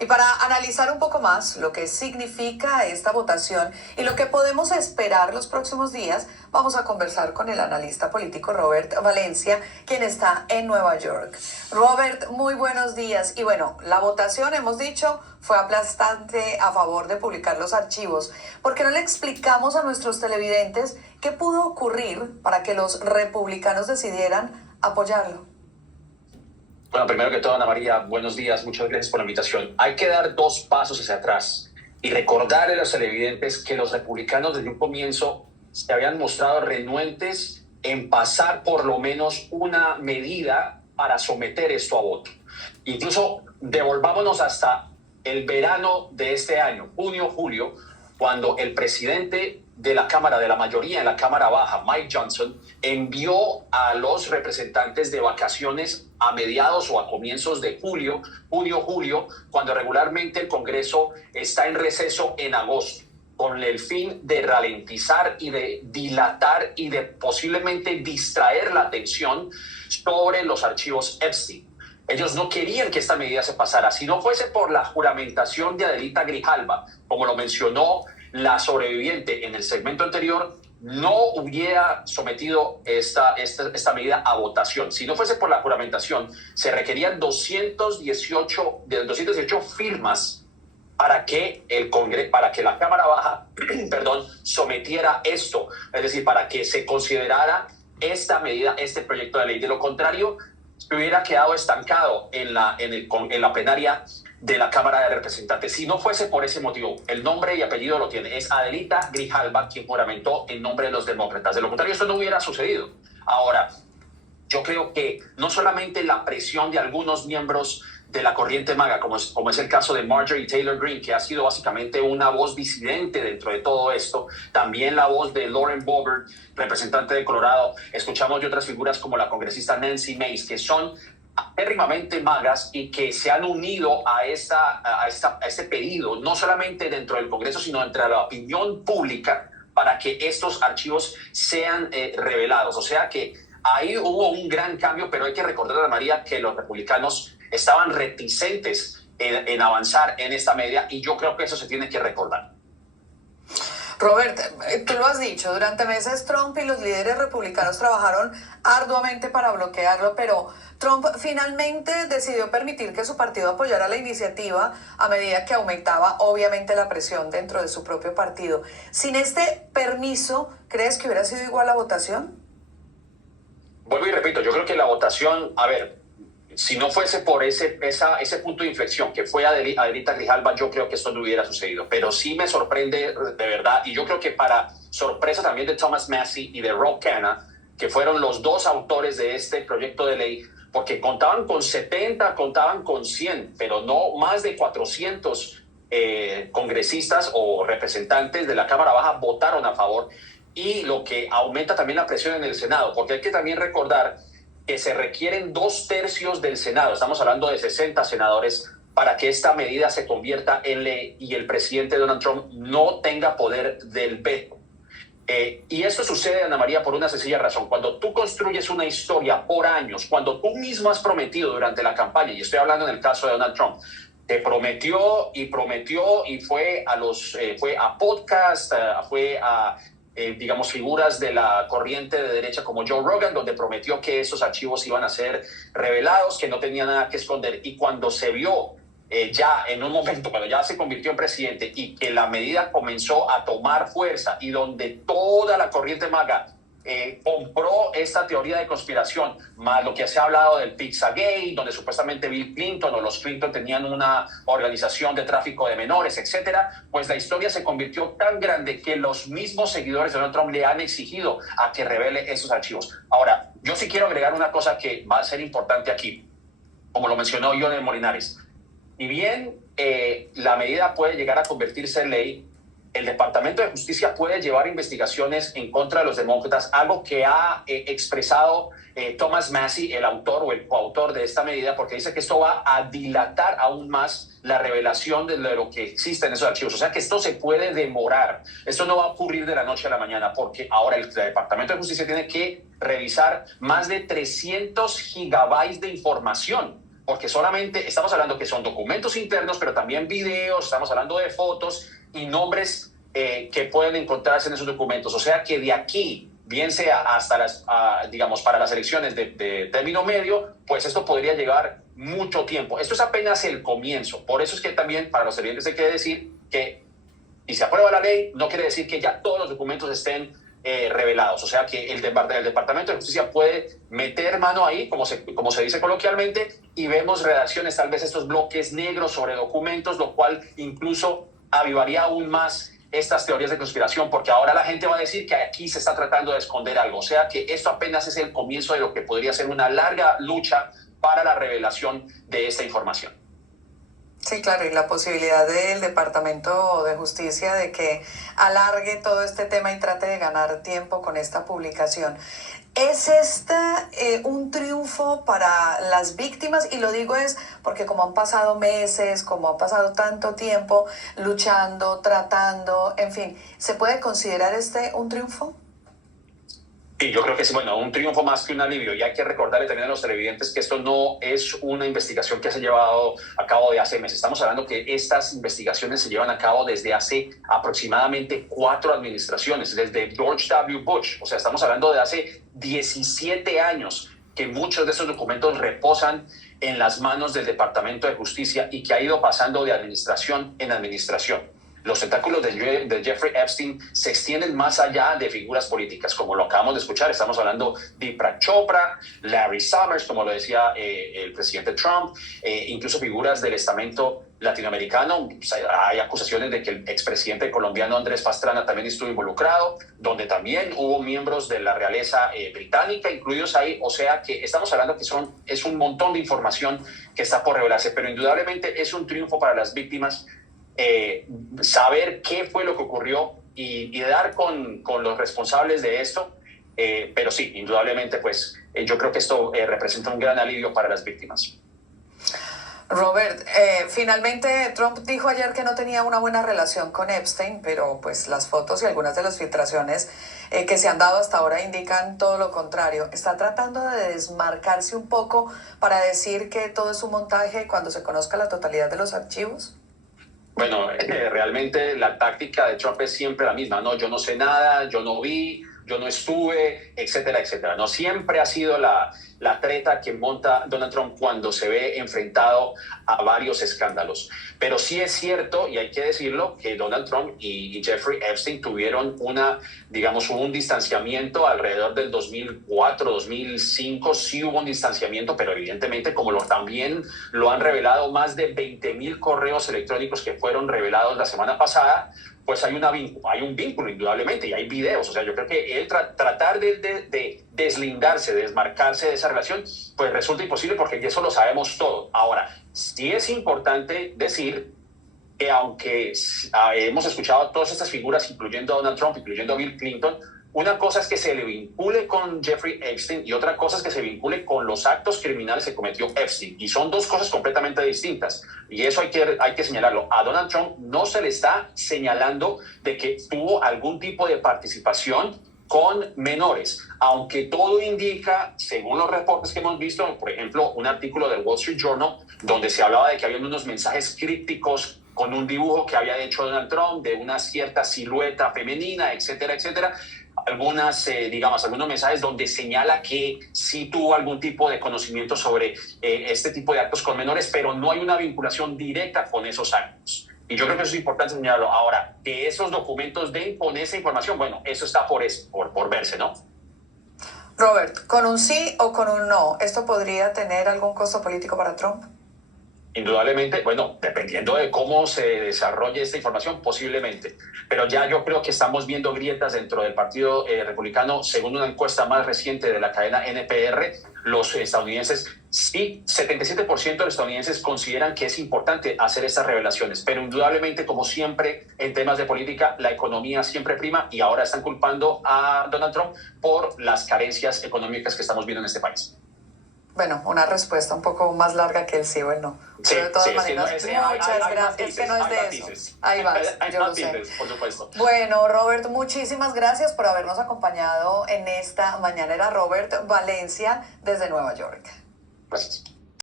Y para analizar un poco más lo que significa esta votación y lo que podemos esperar los próximos días, vamos a conversar con el analista político Robert Valencia, quien está en Nueva York. Robert, muy buenos días. Y bueno, la votación, hemos dicho, fue aplastante a favor de publicar los archivos. ¿Por qué no le explicamos a nuestros televidentes qué pudo ocurrir para que los republicanos decidieran apoyarlo? Bueno, primero que todo, Ana María, buenos días, muchas gracias por la invitación. Hay que dar 2 pasos hacia atrás y recordarle a los televidentes que los republicanos desde un comienzo se habían mostrado renuentes en pasar por lo menos una medida para someter esto a voto. Incluso devolvámonos hasta el verano de este año, junio, julio, cuando el presidente de la Cámara, de la mayoría en la Cámara Baja, Mike Johnson, envió a los representantes de vacaciones a mediados o a comienzos de julio, cuando regularmente el Congreso está en receso en agosto, con el fin de ralentizar y de dilatar y de posiblemente distraer la atención sobre los archivos Epstein. Ellos no querían que esta medida se pasara. Si no fuese por la juramentación de Adelita Grijalva, como lo mencionó la sobreviviente en el segmento anterior, no hubiera sometido esta medida a votación. Si no fuese por la juramentación, se requerían 218 firmas para que la Cámara Baja sometiera esto, es decir, para que se considerara esta medida, este proyecto de ley. De lo contrario, se hubiera quedado estancado en la plenaria de la Cámara de Representantes. Si no fuese por ese motivo, el nombre y apellido lo tiene, es Adelita Grijalva quien juramentó en nombre de los demócratas. De lo contrario, eso no hubiera sucedido. Ahora, yo creo que no solamente la presión de algunos miembros de la corriente MAGA, como es el caso de Marjorie Taylor Greene, que ha sido básicamente una voz disidente dentro de todo esto, también la voz de Lauren Boebert, representante de Colorado, escuchamos de otras figuras como la congresista Nancy Mace, que son acérrimamente magas y que se han unido a este pedido, no solamente dentro del Congreso, sino entre la opinión pública, para que estos archivos sean revelados. O sea que ahí hubo un gran cambio, pero hay que recordar, Ana María, que los republicanos estaban reticentes en avanzar en esta medida, y yo creo que eso se tiene que recordar. Robert, tú lo has dicho, durante meses Trump y los líderes republicanos trabajaron arduamente para bloquearlo, pero Trump finalmente decidió permitir que su partido apoyara la iniciativa a medida que aumentaba obviamente la presión dentro de su propio partido. Sin este permiso, ¿crees que hubiera sido igual la votación? Vuelvo y repito, yo creo que la votación, si no fuese por ese punto de inflexión que fue Adelita Grijalva, yo creo que esto no hubiera sucedido. Pero sí me sorprende de verdad, y yo creo que para sorpresa también de Thomas Massie y de Rob Khanna, que fueron los 2 autores de este proyecto de ley, porque contaban con 70, contaban con 100, pero no más de 400 congresistas o representantes de la Cámara Baja votaron a favor, y lo que aumenta también la presión en el Senado, porque hay que también recordar que se requieren 2/3 del Senado, estamos hablando de 60 senadores, para que esta medida se convierta en ley y el presidente Donald Trump no tenga poder del veto. Y esto sucede, Ana María, por una sencilla razón. Cuando tú construyes una historia por años, cuando tú mismo has prometido durante la campaña, y estoy hablando en el caso de Donald Trump, te prometió y fue a podcast, fue a figuras de la corriente de derecha como Joe Rogan, donde prometió que esos archivos iban a ser revelados, que no tenía nada que esconder. Y cuando se vio ya en un momento, cuando ya se convirtió en presidente y que la medida comenzó a tomar fuerza, y donde toda la corriente MAGA compró esta teoría de conspiración, más lo que se ha hablado del Pizzagate, donde supuestamente Bill Clinton o los Clinton tenían una organización de tráfico de menores, etcétera, pues la historia se convirtió tan grande que los mismos seguidores de Donald Trump le han exigido a que revele esos archivos. Ahora, yo sí quiero agregar una cosa que va a ser importante aquí, como lo mencionó John Molinares. Y bien, la medida puede llegar a convertirse en ley, el Departamento de Justicia puede llevar investigaciones en contra de los demócratas, algo que ha expresado Thomas Massie, el autor o el coautor de esta medida, porque dice que esto va a dilatar aún más la revelación de lo que existe en esos archivos. O sea que esto se puede demorar. Esto no va a ocurrir de la noche a la mañana, porque ahora el Departamento de Justicia tiene que revisar más de 300 gigabytes de información, porque solamente estamos hablando que son documentos internos, pero también videos, estamos hablando de fotos y nombres que pueden encontrarse en esos documentos. O sea que de aquí, bien sea hasta digamos, para las elecciones de término medio, pues esto podría llevar mucho tiempo. Esto es apenas el comienzo. Por eso es que también para los televidentes hay que decir que, si se aprueba la ley, no quiere decir que ya todos los documentos estén revelados. O sea que el Departamento de Justicia puede meter mano ahí, como se dice coloquialmente, y vemos redacciones, tal vez estos bloques negros sobre documentos, lo cual incluso avivaría aún más estas teorías de conspiración, porque ahora la gente va a decir que aquí se está tratando de esconder algo. O sea que esto apenas es el comienzo de lo que podría ser una larga lucha para la revelación de esta información. Sí, claro, y la posibilidad del Departamento de Justicia de que alargue todo este tema y trate de ganar tiempo con esta publicación. ¿Es esta un triunfo para las víctimas? Y lo digo es porque como han pasado meses, como ha pasado tanto tiempo luchando, tratando, en fin, ¿se puede considerar este un triunfo? Sí, yo creo que es, bueno, un triunfo más que un alivio. Y hay que recordarle también a los televidentes que esto no es una investigación que se ha llevado a cabo de hace meses. Estamos hablando que estas investigaciones se llevan a cabo desde hace aproximadamente 4 administraciones, desde George W. Bush. O sea, estamos hablando de hace 17 años que muchos de esos documentos reposan en las manos del Departamento de Justicia y que ha ido pasando de administración en administración. Los tentáculos de Jeffrey Epstein se extienden más allá de figuras políticas, como lo acabamos de escuchar. Estamos hablando de Deepak Chopra, Larry Summers, como lo decía el presidente Trump, incluso figuras del estamento latinoamericano. Hay acusaciones de que el expresidente colombiano Andrés Pastrana también estuvo involucrado, donde también hubo miembros de la realeza británica incluidos ahí. O sea que estamos hablando que es un montón de información que está por revelarse, pero indudablemente es un triunfo para las víctimas. Saber qué fue lo que ocurrió y dar con los responsables de esto, pero sí, indudablemente, pues yo creo que esto representa un gran alivio para las víctimas. Robert, finalmente Trump dijo ayer que no tenía una buena relación con Epstein, pero pues las fotos y algunas de las filtraciones que se han dado hasta ahora indican todo lo contrario. ¿Está tratando de desmarcarse un poco para decir que todo es un montaje cuando se conozca la totalidad de los archivos? Bueno, realmente la táctica de Trump es siempre la misma, ¿no? Yo no sé nada, yo no vi, yo no estuve, etcétera, etcétera. No siempre ha sido la treta que monta Donald Trump cuando se ve enfrentado a varios escándalos. Pero sí es cierto, y hay que decirlo, que Donald Trump y Jeffrey Epstein tuvieron un distanciamiento alrededor del 2004, 2005. Sí hubo un distanciamiento, pero evidentemente, como también lo han revelado más de 20,000 correos electrónicos que fueron revelados la semana pasada, pues hay un vínculo indudablemente y hay videos. O sea, yo creo que él tratar de deslindarse, de desmarcarse de esa relación, pues resulta imposible porque eso lo sabemos todo. Ahora, sí es importante decir que aunque hemos escuchado a todas estas figuras, incluyendo a Donald Trump, incluyendo a Bill Clinton, una cosa es que se le vincule con Jeffrey Epstein y otra cosa es que se vincule con los actos criminales que cometió Epstein. Y son dos cosas completamente distintas. Y eso hay que señalarlo. A Donald Trump no se le está señalando de que tuvo algún tipo de participación con menores, aunque todo indica, según los reportes que hemos visto, por ejemplo, un artículo del Wall Street Journal, donde se hablaba de que había unos mensajes crípticos con un dibujo que había hecho Donald Trump de una cierta silueta femenina, etcétera, etcétera. Algunos mensajes donde señala que sí tuvo algún tipo de conocimiento sobre este tipo de actos con menores, pero no hay una vinculación directa con esos actos. Y yo creo que eso es importante señalarlo. Ahora, que esos documentos den con esa información, bueno, eso está por verse, ¿no? Robert, ¿con un sí o con un no, esto podría tener algún costo político para Trump? Indudablemente, bueno, dependiendo de cómo se desarrolle esta información, posiblemente. Pero ya yo creo que estamos viendo grietas dentro del Partido Republicano. Según una encuesta más reciente de la cadena NPR, los estadounidenses, sí, 77% de los estadounidenses consideran que es importante hacer estas revelaciones. Pero indudablemente, como siempre, en temas de política, la economía siempre prima y ahora están culpando a Donald Trump por las carencias económicas que estamos viendo en este país. Bueno, una respuesta un poco más larga que el sí o el no. Sí, pero de todas maneras, muchas gracias. Es que no es de eso. Ahí vas, yo lo sé. Por supuesto. Bueno, Robert, muchísimas gracias por habernos acompañado en esta mañana. Era Robert Valencia desde Nueva York. Gracias.